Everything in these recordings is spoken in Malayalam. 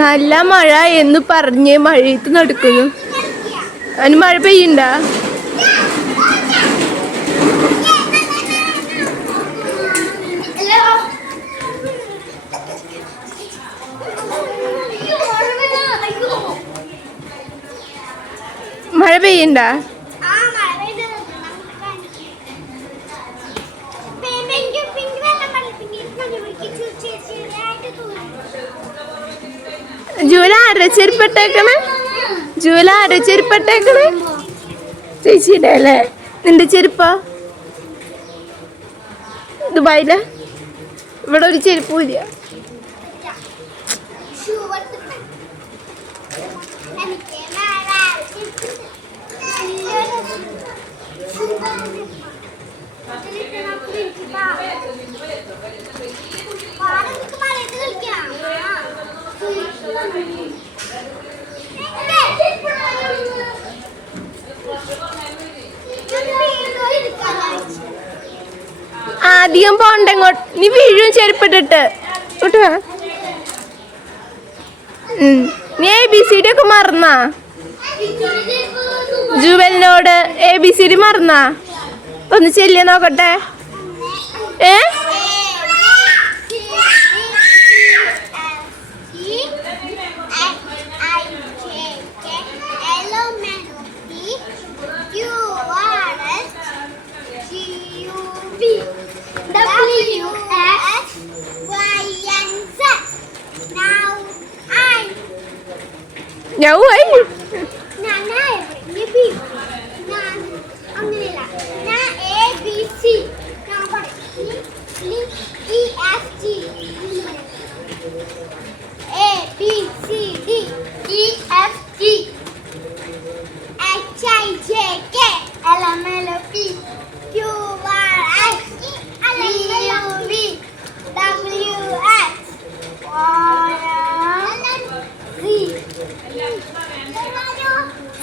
നല്ല മഴ എന്ന് പറഞ്ഞ് മഴയത്ത് നടക്കുന്നു. അതിന് മഴ പെയ്യണ്ട. മഴ പെയ്യണ്ട. ജൂല അരച്ചെരുപ്പട്ടേക്കണേ. ജൂല അരച്ചെരുപ്പട്ടേക്കണേ. ചേച്ചിയുടെ അല്ലേ? നിന്റെ ചെരുപ്പാ? ദുബായില ഇവിടെ ഒരു ചെരുപ്പും ഇല്ല. അധികം പോണ്ട ഇങ്ങോട്ട്. നീ വീഴും ചെരുപ്പിട്ടിട്ട്. നീ ABCD ഒക്കെ മറന്നാ? ജുവലിനോട് ABCD മറന്നാ? ഒന്ന് ചെല്ലിയ നോക്കട്ടെ.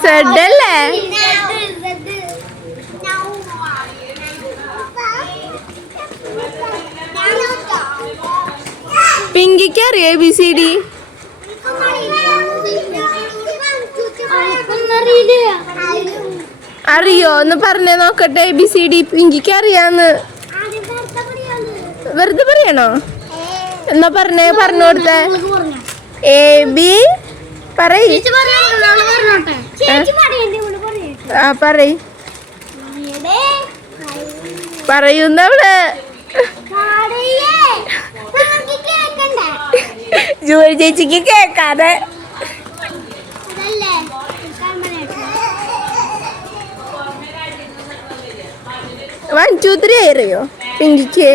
സെഡല്ലേ? പിങ്കിക്ക് അറിയോ ABCD? അറിയോ? ഒന്ന് പറഞ്ഞേ നോക്കട്ടെ. ABCD പിങ്കിക്ക് അറിയാന്ന്. വെറുതെ പറയണോ? എന്നാ പറഞ്ഞേ, പറഞ്ഞു കൊടുത്തേ. AB പറയ്. പറയുന്നവള് ജോലി ചേച്ചിക്ക് കേക്കാതെ. 1 2 3 അറിയോ പിങ്കിക്ക്?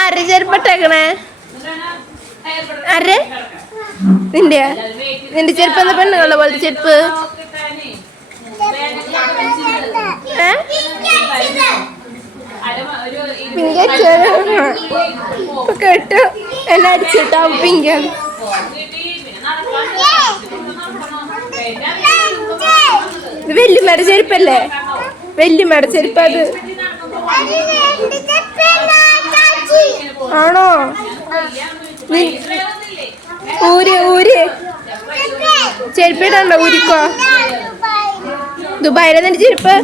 ആരെ ചെരുപ്പട്ടേക്കണേ? ആരെ? നിന്റെ ചെരുപ്പ് എന്താ പെണ്ണുങ്ങളുടെ പോലത്തെ ചെരുപ്പ്? പിങ്കി കേട്ടു. എന്നെ അടിച്ചിട്ടാവും പിങ്കി. ഇത് വല്യമ്മയുടെ ചെരുപ്പല്ലേ? വല്യമ്മയുടെ ചെരുപ്പ് അത് ആണോ? ഊര് ഊര് ചെരുപ്പിടണ്ടോ? ഊരിക്കോ. ദുബായിലെ നിന്റെ ചെരുപ്പ്?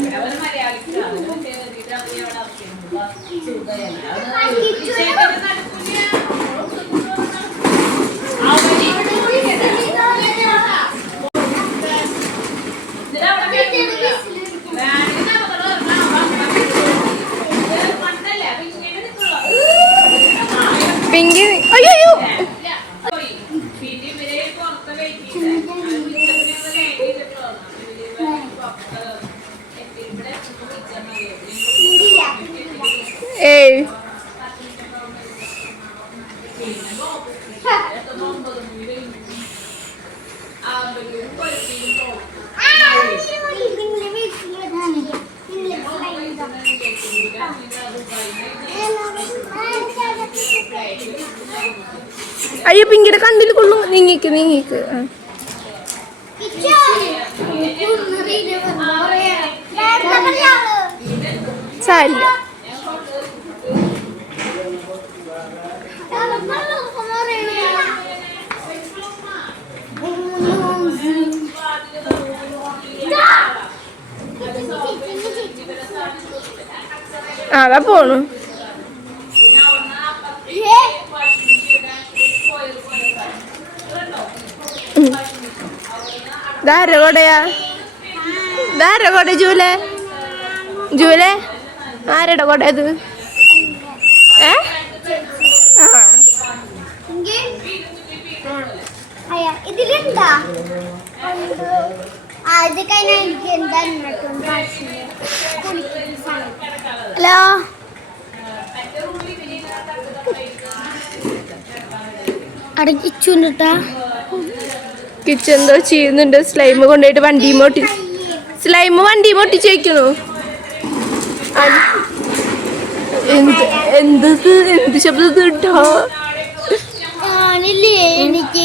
പിങ്കി അയ്യോ ഏയ് അയ്യോ പിങ്കിയുടെ കണ്ണിൽ കൊള്ളും. നീങ്ങിക്ക് നീങ്ങിക്ക്. സാരില്ല. അതാ പോണു. ഇതാരുടെ കൊടയാ? ഇതാരുടെ കൊട? ജൂലെ ജൂലെ ആരുടെ കൊട ഇത്? ഇതിലുണ്ടാ ഹലോ അടക്കിച്ചുണ്ടാ കിച്ചു എന്തോ ചെയ്യുന്നുണ്ട്. സ്ലൈം കൊണ്ടുപോയിട്ട് വണ്ടി മോട്ടി സ്ലൈം വണ്ടി മോട്ടിച്ച് വയ്ക്കണു. എന്ത് ശബ്ദം കേട്ടോ? എനിക്ക്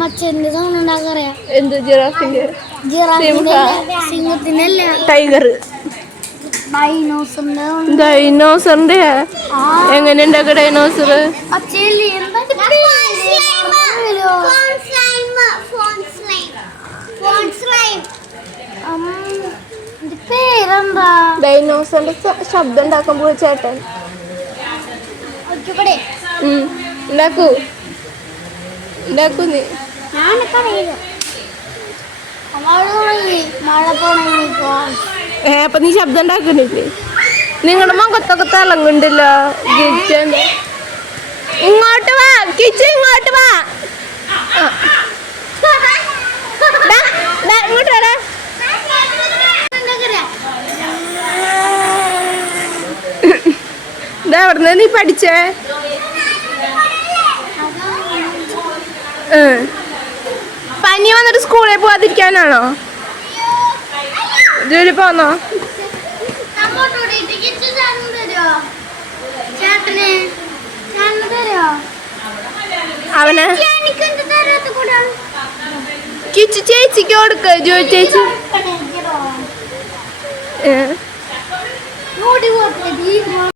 മച്ചന്റെ സൗണ്ട് ഉണ്ടാക്കറിയാം. എന്ത് ജിറാഫിന്റെ? സിംഹത്തിനല്ല, ടൈഗർ, ഡൈനോസറിന്റെ. എങ്ങനെ ഉണ്ടാക്കുക ഡൈനോസർ? പേരെന്താ? ഡൈനോസറിന്റെ ശബ്ദം ഉണ്ടാക്കുമ്പോ ചേട്ടൻ ഉണ്ടാക്കൂ നീ. അപ്പൊ നീ ശബ്ദം ഉണ്ടാക്കണില്ലേ? നിങ്ങളുടെ മുഖത്തൊക്കെ തിളങ്ങുണ്ടല്ലോ. ഇങ്ങോട്ട് വാ കിച്ചു, ഇങ്ങോട്ട് വാ. ഇങ്ങോട്ട് വരാ. എവിടുന്ന നീ പഠിച്ചേ? പനി വന്നിട്ട് സ്കൂളിൽ പോവാതിരിക്കാനാണോ? ജോലി പോന്നോ? അവനെ കിച്ചു ചേച്ചിക്ക് കൊടുക്ക. ജോലി ചേച്ചി